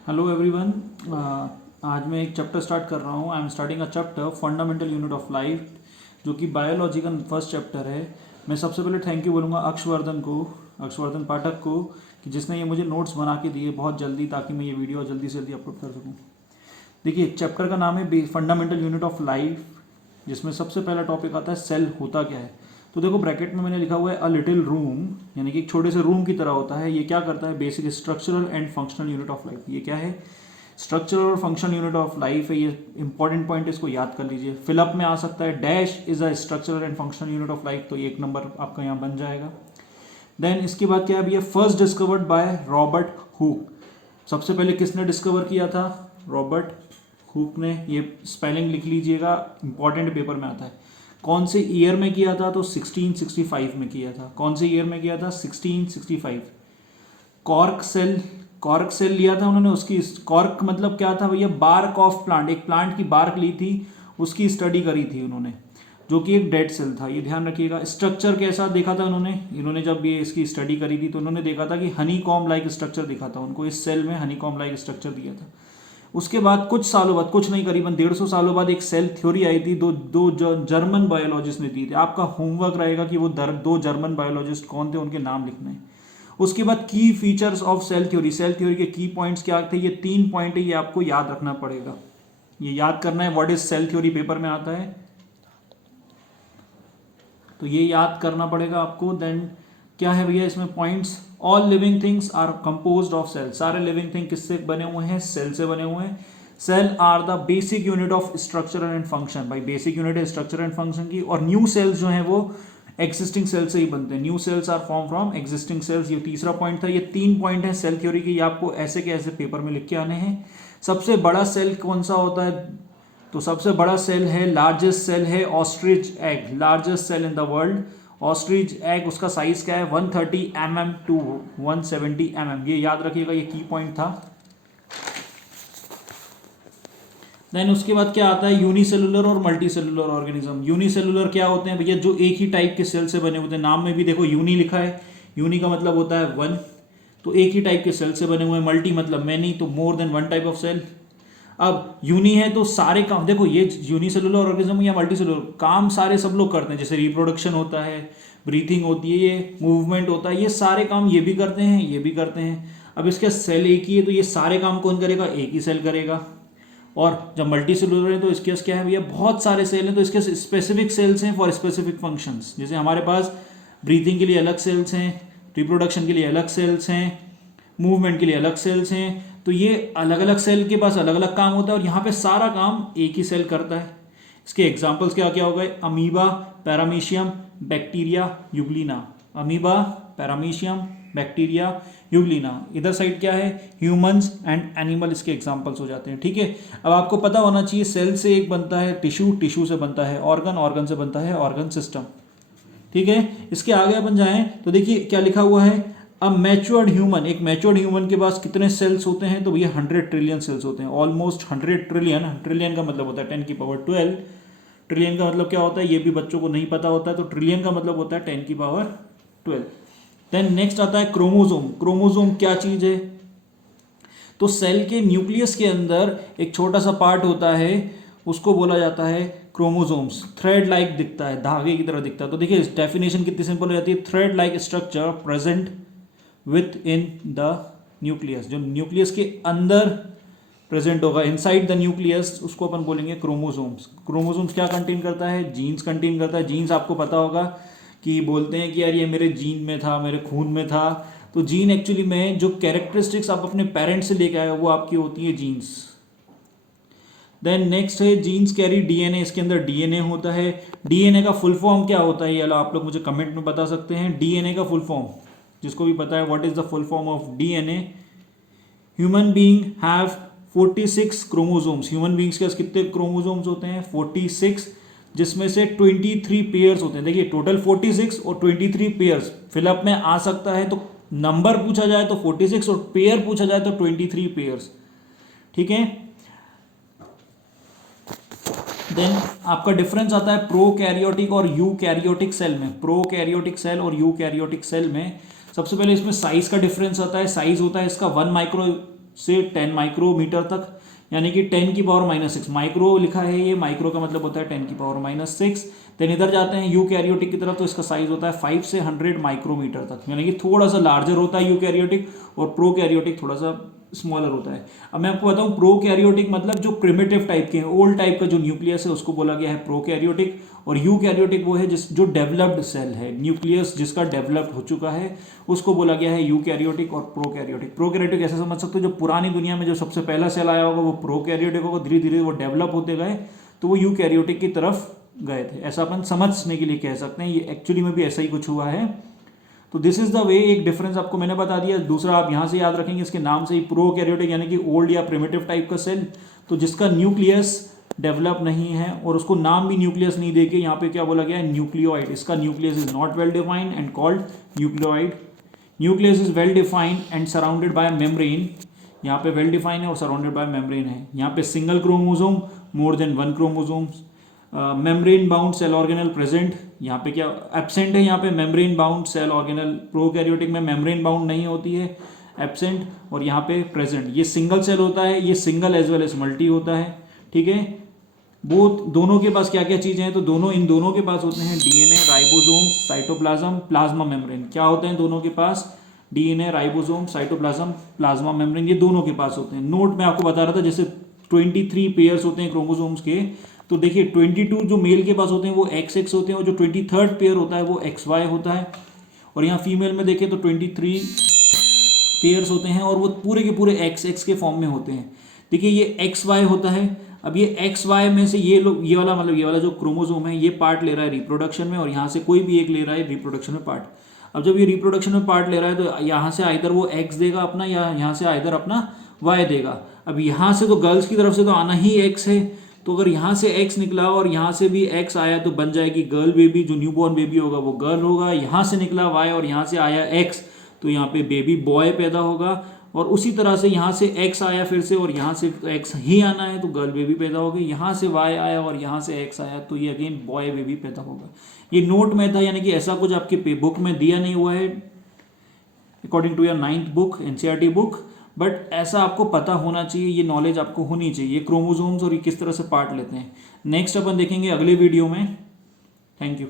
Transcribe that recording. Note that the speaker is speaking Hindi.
Hello everyone. आज मैं एक चैप्टर स्टार्ट कर रहा हूँ। I am starting a chapter fundamental unit of life, जो कि बायोलॉजी का फर्स्ट चैप्टर है। मैं सबसे पहले थैंक यू बोलूँगा अक्षवर्धन पाठक को, कि जिसने ये मुझे नोट्स बना के दिए बहुत जल्दी, ताकि मैं ये वीडियो जल्दी से जल्दी अपलोड कर सकूँ। देखिए, चैप्टर का नाम है फंडामेंटल यूनिट ऑफ लाइफ, जिसमें सबसे पहला टॉपिक आता है सेल होता क्या है। तो देखो, ब्रैकेट में मैंने लिखा हुआ है अ लिटिल रूम, यानी कि एक छोटे से रूम की तरह होता है। ये क्या करता है? Basic structural and functional unit of life. ये क्या है? स्ट्रक्चरल और फंक्शनल यूनिट ऑफ लाइफ है। ये इंपॉर्टेंट पॉइंट है, इसको याद कर लीजिए। फिलअप में आ सकता है dash is a structural and functional unit of life, तो ये एक नंबर आपका यहाँ बन जाएगा। देन इसके बाद क्या है भैया? First discovered by Robert Hooke. सबसे पहले किसने डिस्कवर किया था? रॉबर्ट हुक ने। ये स्पेलिंग लिख लीजिएगा, इंपॉर्टेंट पेपर में आता है। कौन से ईयर में किया था? तो 1665 में किया था। कौन से ईयर में किया था? 1665। कॉर्क सेल लिया था उन्होंने। उसकी कॉर्क मतलब क्या था भैया? Bark of plant. एक प्लांट की बार्क ली थी, उसकी स्टडी करी थी उन्होंने, जो कि एक डेड सेल था। ये ध्यान रखिएगा। स्ट्रक्चर कैसा देखा था इन्होंने जब ये इसकी स्टडी करी थी, तो उन्होंने देखा था कि हनी कॉम लाइक स्ट्रक्चर दिखा था उनको। इस सेल में हनी कॉम लाइक स्ट्रक्चर दिया था। उसके बाद कुछ सालों बाद, कुछ नहीं करीबन 150 सालों बाद, एक सेल थ्योरी आई थी। दो जर्मन बायोलॉजिस्ट ने दी थी। आपका होमवर्क रहेगा कि वो दो जर्मन बायोलॉजिस्ट कौन थे, उनके नाम लिखने हैं। उसके बाद की features of cell theory. Cell theory के की पॉइंट्स क्या थे? ये 3 पॉइंट है, ये आपको याद रखना पड़ेगा। ये याद करना है। What is cell theory paper में आता है, तो ये याद करना पड़ेगा आपको। देन क्या है भैया इसमें points? All living things are composed of cell. सारे लिविंग थिंग किससे बने हुए हैं? सेल से बने हुए हैं। Cell are the basic unit of structure and function. भाई बेसिक यूनिट है स्ट्रक्चर एंड फंक्शन की। और न्यू सेल्स जो है वो एक्सिस्टिंग सेल से ही बनते हैं। New cells are form from existing cells. ये तीसरा पॉइंट था। ये 3 पॉइंट है सेल थ्योरी के। ये आपको ऐसे के ऐसे पेपर में लिख के आने हैं। सबसे बड़ा सेल कौन सा होता है? तो सबसे बड़ा सेल है, लार्जेस्ट सेल है ostrich egg. Largest cell in the world ostrich egg. उसका साइज क्या है? 130 mm टू 170 mm। ये याद रखिएगा, ये की पॉइंट था। देन उसके बाद क्या आता है? यूनिसेलुलर और मल्टीसेलुलर ऑर्गेनिज्म। यूनिसेलुलर क्या होते हैं भैया? जो एक ही टाइप के सेल से बने होते हैं। नाम में भी देखो यूनी लिखा है। यूनी का मतलब होता है वन, तो एक ही टाइप के सेल से बने हुए हैं। मल्टी मतलब मैनी, तो more than one type of cell. अब यूनी है तो सारे काम, देखो ये यूनिसेलुलर ऑर्गेनिज्म या मल्टीसेलुलर, काम सारे सब लोग करते हैं। जैसे रिप्रोडक्शन होता है, ब्रीथिंग होती है, ये मूवमेंट होता है, ये सारे काम ये भी करते हैं, ये भी करते हैं। अब इसका सेल एक ही है, तो ये सारे काम कौन करेगा? एक ही सेल करेगा। और जब मल्टी सेलुलर है तो इसके क्या है भैया? बहुत सारे सेल हैं, तो इसके स्पेसिफिक सेल्स हैं फॉर स्पेसिफिक फंक्शंस। जैसे हमारे पास ब्रीथिंग के लिए अलग सेल्स हैं, रिप्रोडक्शन के लिए अलग सेल्स हैं, मूवमेंट के लिए अलग सेल्स हैं। तो ये अलग अलग सेल के पास अलग अलग काम होता है, और यहाँ पे सारा काम एक ही सेल करता है। इसके एग्जाम्पल्स क्या क्या हो गए? Amoeba, paramecium, bacteria, Euglena. Amoeba, paramecium, bacteria, Euglena. इधर साइड क्या है? ह्यूमंस एंड एनिमल, इसके एग्जांपल्स हो जाते हैं। ठीक है। अब आपको पता होना चाहिए सेल से एक बनता है टिश्यू, टिश्यू से बनता है ऑर्गन, ऑर्गन से बनता है ऑर्गन सिस्टम। ठीक है। इसके आगे अपन जाएं तो देखिए क्या लिखा हुआ है? अब मैच्योर्ड ह्यूमन, एक मैच्योर्ड ह्यूमन के पास कितने सेल्स होते हैं? तो भैया 100 ट्रिलियन सेल्स होते हैं। Almost 100 trillion. ट्रिलियन का मतलब होता है 10⁻12। ट्रिलियन का मतलब क्या होता है ये भी बच्चों को नहीं पता होता है, तो ट्रिलियन का मतलब होता है 10⁻12। देन नेक्स्ट आता है क्रोमोसोम। क्रोमोसोम क्या चीज है? तो सेल के न्यूक्लियस के अंदर एक छोटा सा पार्ट होता है, उसको बोला जाता है क्रोमोसोम्स। थ्रेड लाइक दिखता है, धागे की तरह दिखता है। तो देखिए डेफिनेशन कितनी सिंपल हो जाती है? Thread like structure present with in the nucleus. जो न्यूक्लियस के अंदर प्रेजेंट होगा, इनसाइड द न्यूक्लियस, उसको अपन बोलेंगे क्रोमोसोम्स। क्रोमोसोम्स क्या कंटेन करता है? जीन्स कंटेन करता है। जीन्स आपको पता होगा कि बोलते हैं कि यार ये मेरे जीन में था, मेरे खून में था। तो जीन एक्चुअली में जो कैरेक्टरिस्टिक्स आप अपने पेरेंट्स से लेके आए हो, वो आपकी होती है जीन्स। देन नेक्स्ट है जीन्स कैरी डीएनए। इसके अंदर डीएनए होता है। डीएनए का फुल फॉर्म क्या होता है? ये आप लोग मुझे कमेंट में बता सकते हैं। डीएनए का फुल फॉर्म जिसको भी पता है, what is the full form of DNA? Human being have 46 chromosomes. Human beings के पास कितने क्रोमोसोम्स होते हैं? 46, जिसमें से 23 पेयर्स होते हैं। देखिए टोटल 46 और 23 पेयर्स फिलअप में आ सकता है। तो नंबर पूछा जाए तो 46 और पेयर पूछा जाए तो 23 पेयर्स। ठीक है। देन आपका डिफरेंस आता है प्रोकैरियोटिक और यूकैरियोटिक सेल में। प्रोकैरियोटिक सेल और यूकैरियोटिक सेल में सबसे पहले इसमें साइज का डिफरेंस आता है। साइज होता है इसका 1 से 10 माइक्रोमीटर तक, यानी कि 10 की पावर -6 माइक्रो लिखा है, ये माइक्रो का मतलब होता है 10 की पावर -6। देन इधर जाते हैं यूकैरियोटिक की तरफ, तो इसका साइज होता है 5 से 100 माइक्रोमीटर तक, यानी कि थोड़ा सा लार्जर होता है यूकैरियोटिक, और प्रोकैरियोटिक थोड़ा सा स्मॉलर होता है। अब मैं आपको बताऊं प्रोकैरियोटिक मतलब जो प्रिमिटिव टाइप के हैं, ओल्ड टाइप का जो न्यूक्लियस है उसको बोला गया है प्रोकैरियोटिक, और यूकैरियोटिक वो है जो डेवलप्ड सेल है, न्यूक्लियस जिसका डेवलप्ड हो चुका है उसको बोला गया है यूकैरियोटिक और प्रोकैरियोटिक। प्रोकैरियोटिक ऐसा समझ सकते हो जो पुरानी दुनिया में जो सबसे पहला सेल आया होगा वो प्रोकैरियोटिक होगा, धीरे धीरे वो डेवलप होते गए तो वो यूकैरियोटिक की तरफ गए थे, ऐसा अपन समझने के लिए कह सकते हैं। ये एक्चुअली में भी ऐसा ही कुछ हुआ है। तो दिस इज द वे, एक डिफरेंस आपको मैंने बता दिया। दूसरा आप यहाँ से याद रखेंगे इसके नाम से ही, प्रोकैरियोटिक यानी कि ओल्ड या प्रिमिटिव टाइप का सेल, तो जिसका न्यूक्लियस डेवलप नहीं है, और उसको नाम भी न्यूक्लियस नहीं देके यहाँ पे क्या बोला गया है, न्यूक्लियोइड। इसका nucleus is not well defined and called nucleoid. Nucleus is well defined and surrounded by membrane, यहाँ पे वेल डिफाइंड है और सराउंडेड बाय मेम्ब्रेन है। यहाँ पे single chromosome, more than 1 chromosomes, membrane bound cell organelle present, यहाँ पे क्या एब्सेंट है, यहाँ पे membrane bound cell organelle, prokaryotic में मेम्ब्रेन बाउंड नहीं होती है, एब्सेंट, और यहाँ पे प्रेजेंट। ये सिंगल सेल होता है, ये single as well as multi होता है, ठीक है। वो दोनों के पास क्या क्या चीज़ें हैं, तो दोनों इन दोनों के पास होते हैं DNA, ribosome, cytoplasm, plasma membrane. क्या होते हैं दोनों के पास, DNA, ribosome, cytoplasm, plasma membrane, ये दोनों के पास होते हैं। नोट मैं आपको बता रहा था जैसे 23 पेयर्स होते हैं क्रोमोसोम्स के, तो देखिए 22 जो मेल के पास होते हैं वो XX होते हैं, और जो 23rd पेयर होता है वो XY होता है। और यहाँ फीमेल में देखें तो 23 पेयर्स होते हैं और वो पूरे के पूरे XX के फॉर्म में होते हैं। देखिए ये XY होता है। अब ये XY में से ये लोग, ये वाला जो क्रोमोसोम है ये पार्ट ले रहा है रिप्रोडक्शन में, और यहाँ से कोई भी एक ले रहा है रिप्रोडक्शन में पार्ट। अब जब ये रिप्रोडक्शन में पार्ट ले रहा है तो यहाँ से आइदर वो X देगा अपना, या यहाँ से आइदर अपना Y देगा। अब यहाँ से तो गर्ल्स की तरफ से तो आना ही X है, तो अगर यहाँ से X निकला और यहाँ से भी X आया तो बन जाएगी गर्ल बेबी, जो न्यूबॉर्न बेबी होगा वो गर्ल होगा। यहाँ से निकला Y और यहाँ से आया X, तो यहाँ पे बेबी बॉय पैदा होगा। और उसी तरह से यहाँ से X आया फिर से, और यहाँ से X ही आना है तो गर्ल बेबी पैदा होगी। यहाँ से Y आया और यहाँ से X आया तो ये अगेन बॉय बेबी पैदा होगा। ये नोट में था, यानी कि ऐसा कुछ आपके बुक में दिया नहीं हुआ है according to your 9th book, NCERT book, but ऐसा आपको पता होना चाहिए, ये नॉलेज आपको होनी चाहिए, ये क्रोमोसोम्स और ये किस तरह से पार्ट लेते हैं। नेक्स्ट अपन देखेंगे अगले वीडियो में। Thank you.